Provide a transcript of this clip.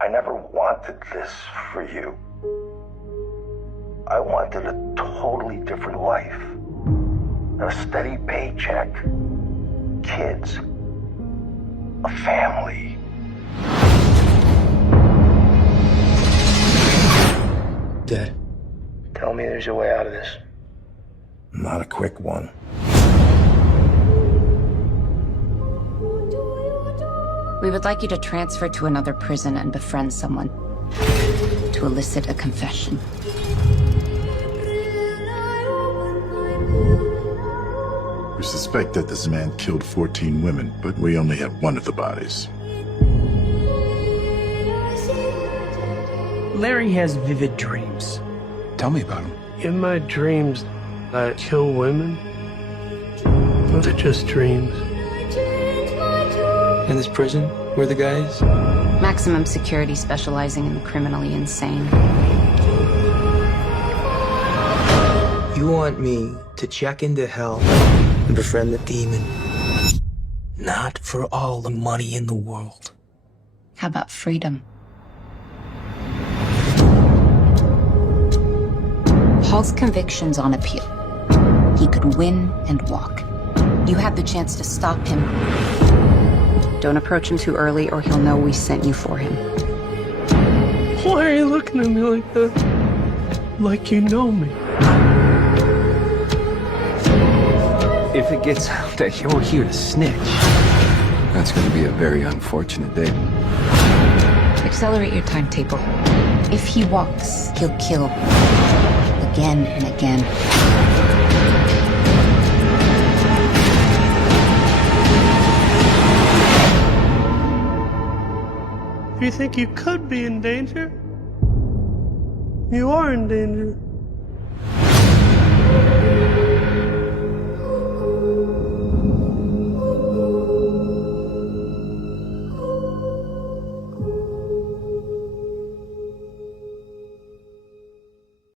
I never wanted this for you. I wanted a totally different life. A steady paycheck, kids, a family. Dad, tell me there's a way out of this. Not a quick one. We would like you to transfer to another prison and befriend someone to elicit a confession. We suspect that this man killed 14 women, but we only have one of the bodies. Larry has vivid dreams. Tell me about him. In my dreams, I kill women. But they're just dreams. In this prison, we're the guys? Maximum security specializing in the criminally insane. You want me to check into hell and befriend the demon? Not for all the money in the world. How about freedom? Paul's conviction's on appeal. He could win and walk. You have the chance to stop him. Don't approach him too early or he'll know we sent you for him. Why are you looking at me like that? Like you know me. If it gets out that you're here to snitch, that's going to be a very unfortunate day. Accelerate your timetable. If he walks, he'll kill. Again and again. If you think you could be in danger, you are in danger.